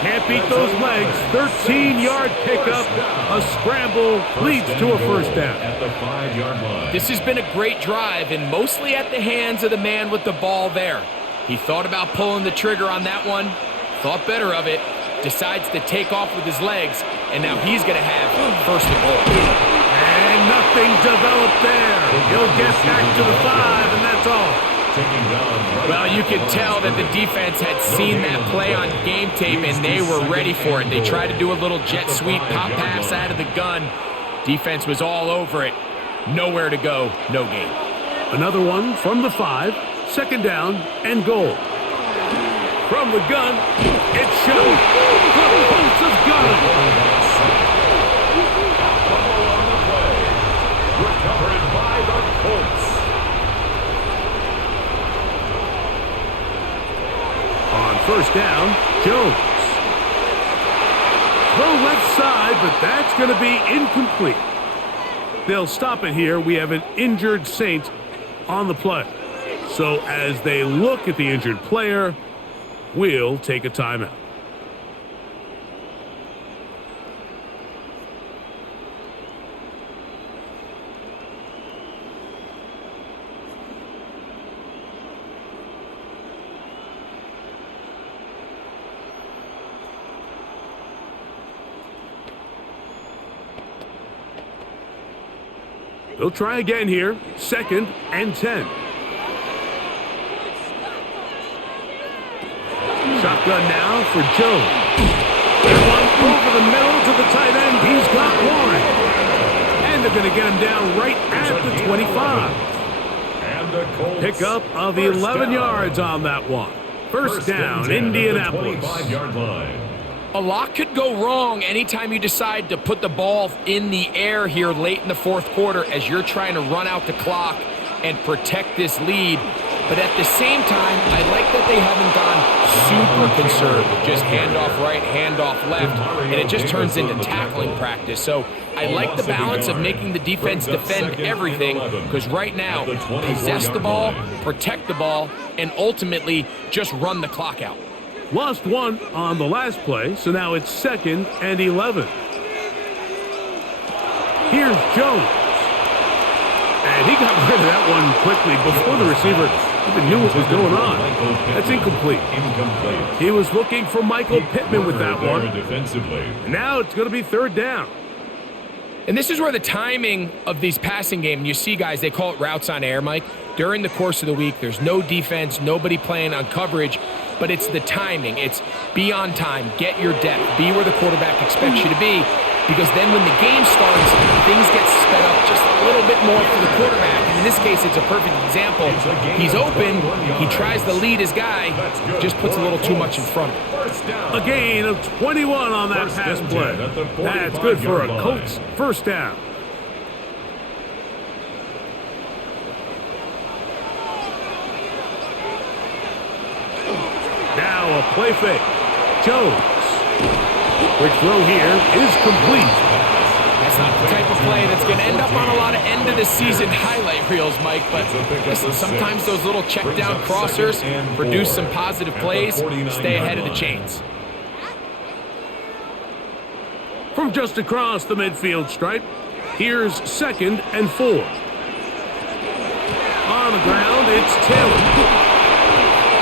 Can't beat those legs. 13-yard pickup. A scramble leads to a 1st down. At the 5-yard line. This has been a great drive, and mostly at the hands of the man with the ball there. He thought about pulling the trigger on that one. Thought better of it, decides to take off with his legs, and now he's going to have 1st and goal. And nothing developed there. He'll get back to the 5, and that's all. Well, you could tell that the defense had seen that play on game tape, and they were ready for it. They tried to do a little jet sweep, pop pass out of the gun. Defense was all over it. Nowhere to go, no gain. Another one from the 5, 2nd down and goal. From the gun, it's shown. The Colts have got it. Recovered by the Colts. On 1st down, Jones. Throw left side, but that's going to be incomplete. They'll stop it here. We have an injured Saint on the play. So as they look at the injured player, we'll take a timeout. They'll try again here. 2nd and 10. Shotgun now for Jones. And one over the middle to the tight end. He's got one. And they're going to get him down right at the 25. Pick up of 11 yards on that one. 1st down, Indianapolis. 5-yard line. A lot could go wrong anytime you decide to put the ball in the air here late in the 4th quarter as you're trying to run out the clock and protect this lead. But at the same time, I like that they haven't gone super conservative. Just handoff right, handoff left, and it just turns into tackling practice. So I like the balance of making the defense defend everything, because right now, possess the ball, protect the ball, and ultimately just run the clock out. Lost one on the last play, so now it's 2nd and 11. Here's Jones. And he got rid of that one quickly before the receiver even knew what was going on. That's incomplete. He was looking for Michael Pittman with that one. And now it's going to be 3rd down. And this is where the timing of these passing games, you see guys, they call it routes on air, Mike. During the course of the week, there's no defense, nobody playing on coverage, but it's the timing. It's be on time, get your depth, be where the quarterback expects you to be, because then when the game starts, things get sped up just a little bit more for the quarterback. And in this case, it's a perfect example. He's open, he tries to lead his guy, just puts a little too much in front of him. A gain of 21 on that pass play. That's good for a Colts 1st down. Now a play fake. Jones. Quick throw here is complete. That's not the type of play that's going to end up on a lot of end-of-the-season highlight reels, Mike. But listen, sometimes those little check-down crossers produce some positive plays. Stay ahead of the chains. From just across the midfield stripe, here's 2nd and 4. On the ground, it's Taylor.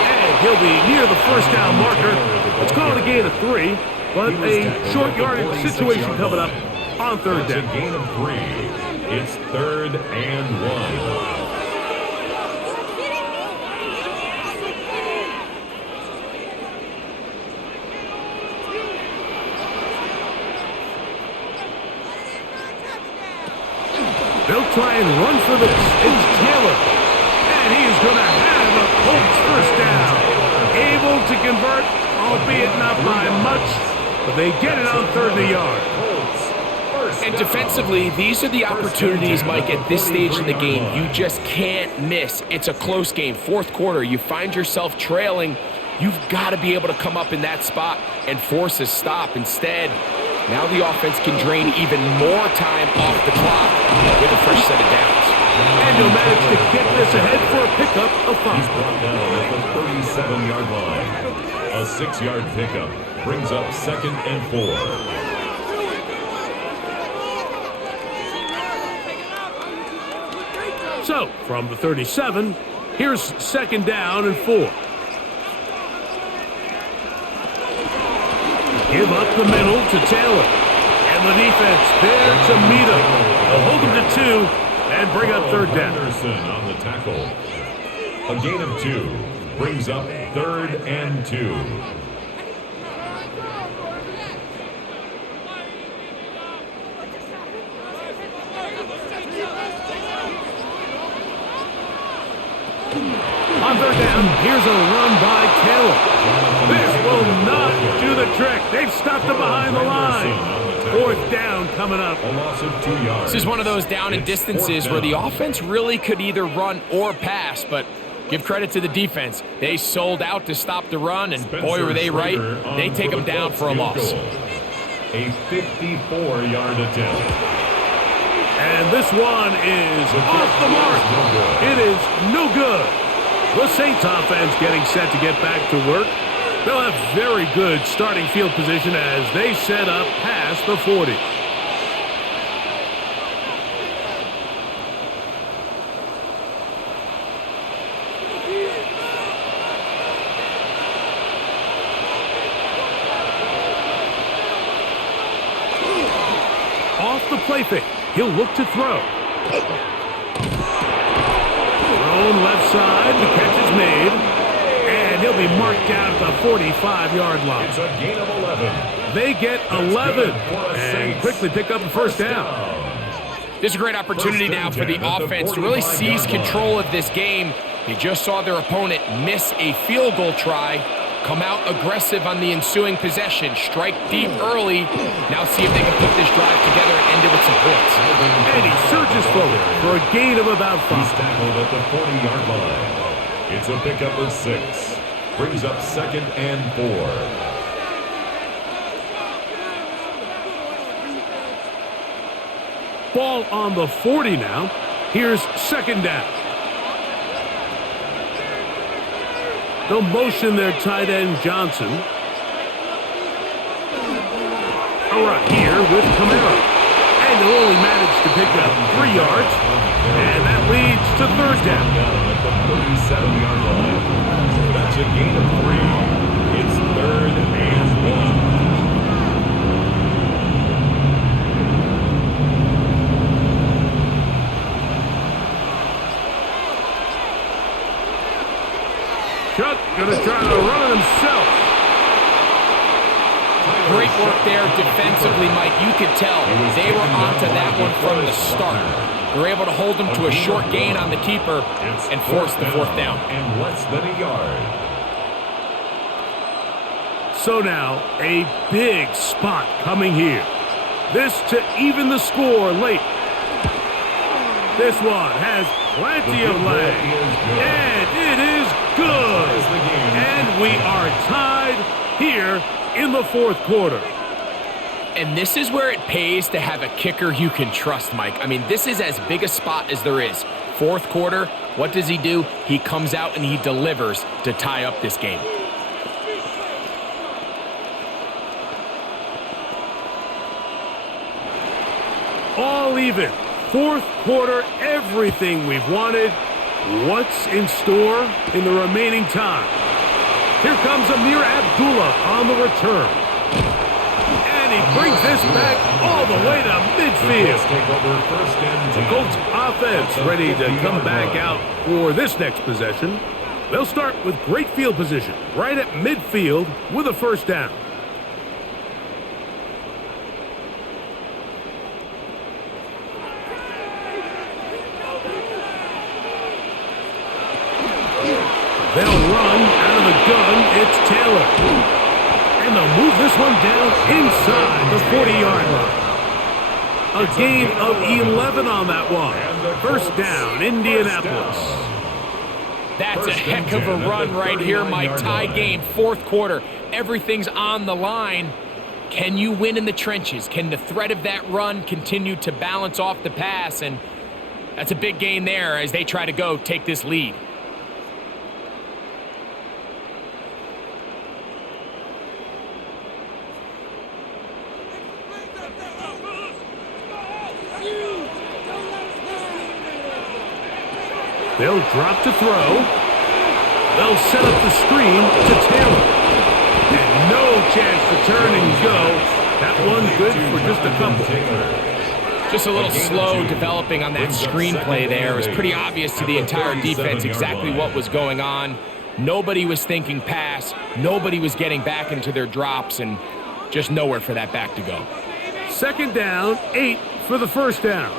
And he'll be near the 1st down marker. Let's call it a gain of 3, but a short yardage situation coming up on 3rd down. It's a gain of 3. It's 3rd and 1. They'll try and run for this. It's Taylor. And he's going to have a Colts 1st down. Able to convert, albeit not by much, but they get it on 3rd and a yard. And defensively, these are the opportunities, Mike, at this stage in the game. You just can't miss. It's a close game. 4th quarter, you find yourself trailing. You've got to be able to come up in that spot and force a stop. Instead, now the offense can drain even more time off the clock with a fresh set of downs. And he'll manage to get this ahead for a pickup of 5. He's brought down at the 37-yard line. A 6-yard pickup brings up 2nd and 4. So, from the 37, here's 2nd down and 4. Give up the middle to Taylor. And the defense there to meet him. They'll hold him to 2 and bring up 3rd down. Henderson on the tackle. A gain of 2 brings up 3rd and 2. On 3rd down, here's a run by Taylor. This will not do the trick. They've stopped him behind the line. 4th down coming up. A loss of 2 yards. This is one of those down and distances where the offense really could either run or pass, but give credit to the defense. They sold out to stop the run, and boy, were they right. They take them down for a loss. A 54-yard attempt. And this one is off the mark. It is no good. The Saints offense getting set to get back to work. They'll have very good starting field position as they set up past the 40. Off the play fake. He'll look to throw. Thrown left side. The catch is made. And he'll be marked down at the 45-yard line. It's a gain of 11. They get 11 and quickly pick up the 1st down. This is a great opportunity now for the offense to really seize control of this game. They just saw their opponent miss a field goal try, come out aggressive on the ensuing possession, strike deep early. Now see if they can put this drive together and end it with some points. And he surges forward for a gain of about 5. He's tackled at the 40-yard line. It's a pickup of 6. Brings up 2nd and 4. Ball on the 40 now. Here's 2nd down. They'll motion their tight end, Johnson. A run here with Camara. And they'll only manage to pick up 3 yards. And that leads to third down. At the 37-yard line. That's a gain of 3. It's 3rd and 1. Chuck gonna try to run it himself. Great work there defensively, Mike. You could tell they were onto that one from the start. They were able to hold him to a short gain on the keeper and force the 4th down. And less than a yard. So now, a big spot coming here. This to even the score late. This one has plenty of leg. And it is good. And we are tied here in the 4th quarter. And this is where it pays to have a kicker you can trust, Mike. I mean, this is as big a spot as there is. 4th quarter, what does he do? He comes out and he delivers to tie up this game. All even. 4th quarter, everything we've wanted. What's in store in the remaining time? Here comes Amir Abdullah on the return. And he brings this back all the way to midfield. The Colts offense ready to come back out for this next possession. They'll start with great field position right at midfield with a 1st down. They'll run out of the gun. It's Taylor. And they'll move this one down inside the 40-yard line. A gain of 11 on that one. 1st down, Indianapolis. That's a heck of a run right here, Mike. Tie game, 4th quarter. Everything's on the line. Can you win in the trenches? Can the threat of that run continue to balance off the pass? And that's a big gain there as they try to go take this lead. They'll drop to throw. They'll set up the screen to Taylor. And no chance to turn and go. That one good for just a couple. Just a little slow developing on that screenplay there. It was pretty obvious to the entire defense exactly what was going on. Nobody was thinking pass. Nobody was getting back into their drops, and just nowhere for that back to go. 2nd down, 8 for the 1st down.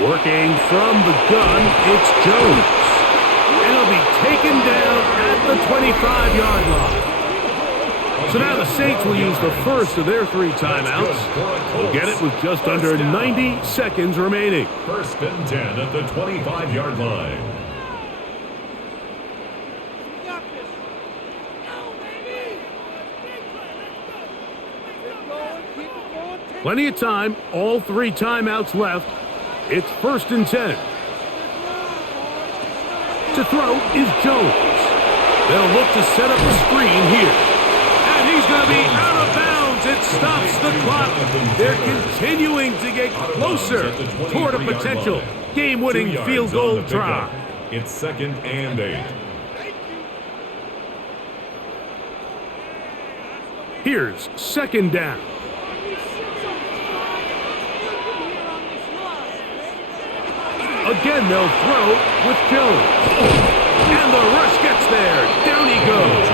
Working from the gun, it's Jones. And he'll be taken down at the 25-yard line. So now the Saints will use the first of their 3 timeouts. They'll get it with just under 90 seconds remaining. 1st and 10 at the 25-yard line. Plenty of time, all 3 timeouts left. It's 1st and 10. To throw is Jones. They'll look to set up a screen here. And he's going to be out of bounds. It stops the clock. They're continuing to get closer toward a potential game-winning field goal try. It's 2nd and 8. Here's 2nd down. Again, they'll throw with Jones. And the rush gets there. Down he goes.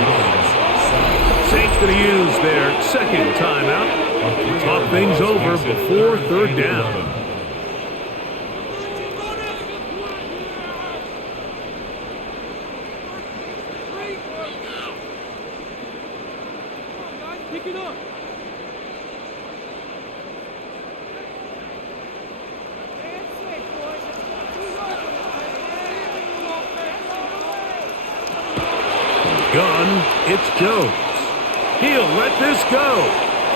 Saints going to use their 2nd timeout. Talk things over before 3rd down. Pick it up. Gun, it's Jones. He'll let this go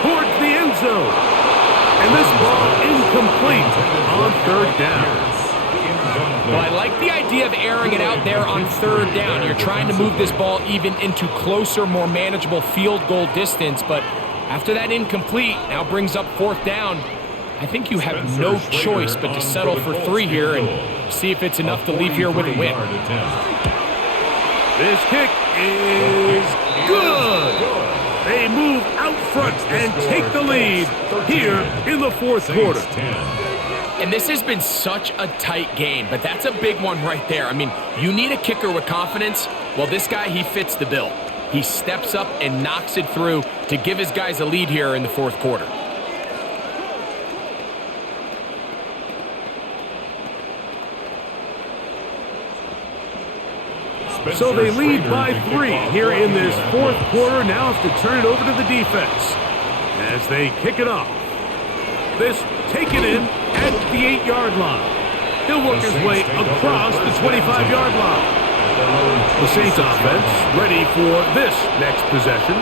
towards the end zone. And this ball incomplete on 3rd down. Well, I like the idea of airing it out there on third down. You're trying to move this ball even into closer, more manageable field goal distance, but after that incomplete now brings up fourth down. I think you have no choice but to settle for 3 here and see if it's enough to leave here with a win. This kick is good. They move out front and take the lead here in the fourth quarter. And this has been such a tight game, but that's a big one right there. I mean, you need a kicker with confidence. Well, this guy, he fits the bill. He steps up and knocks it through to give his guys a lead here in the fourth quarter. So they lead by 3 here in this fourth quarter. Now have to turn it over to the defense as they kick it off. This taken in at the 8-yard line. He'll work his way across the 25-yard line. The Saints offense ready for this next possession.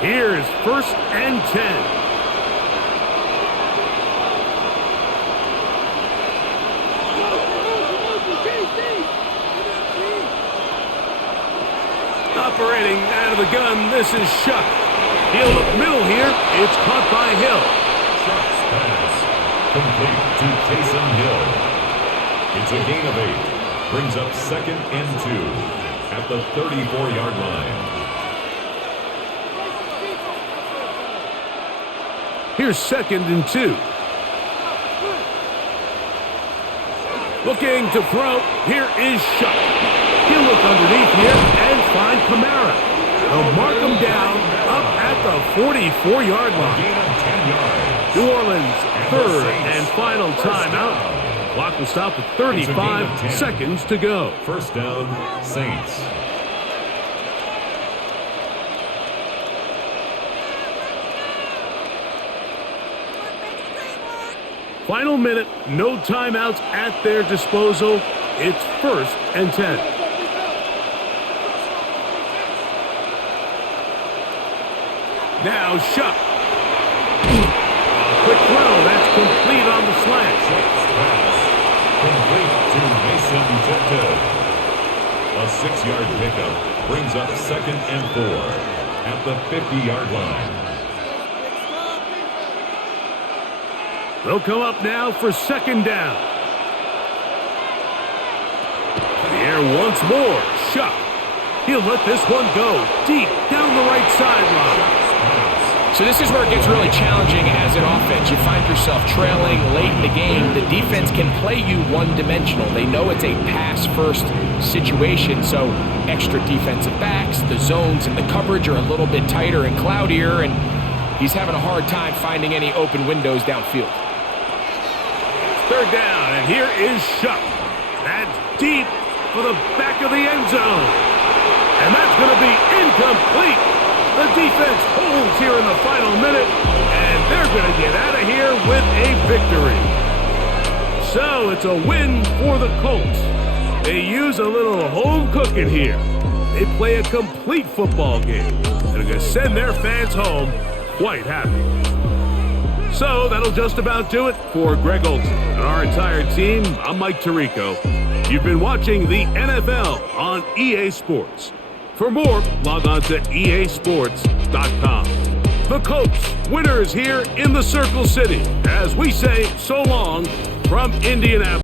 Here's 1st and 10. Operating out of the gun, this is Shuck. He'll look middle here. It's caught by Hill. Shuck's pass complete to Taysom Hill. It's a gain of 8. Brings up 2nd and 2 at the 34-yard line. Here's 2nd and 2. Looking to throw. Here is Shuck. He'll look underneath here and find Kamara. They'll mark him down up at the 44-yard line. New Orleans, 3rd and final timeout. Clock will stop with 35 seconds to go. First down, Saints. Final minute, no timeouts at their disposal. It's 1st and 10. Now Shuck. Quick throw, that's complete on the slant. Shuck's pass complete to Mason Tipton. A 6-yard pickup brings up 2nd and 4 at the 50-yard line. They'll come up now for 2nd down. To the air once more. Shuck. He'll let this one go deep down the right sideline. So this is where it gets really challenging as an offense. You find yourself trailing late in the game. The defense can play you one-dimensional. They know it's a pass-first situation, so extra defensive backs, the zones and the coverage are a little bit tighter and cloudier, and he's having a hard time finding any open windows downfield. 3rd down, and here is Shuck. That's deep for the back of the end zone. And that's going to be incomplete. The defense holds here in the final minute, and they're going to get out of here with a victory. So it's a win for the Colts. They use a little home cooking here. They play a complete football game, and are going to send their fans home quite happy. So that'll just about do it for Greg Olson and our entire team. I'm Mike Tirico. You've been watching the NFL on EA Sports. For more, log on to easports.com. The Colts, winners here in the Circle City, as we say so long from Indianapolis.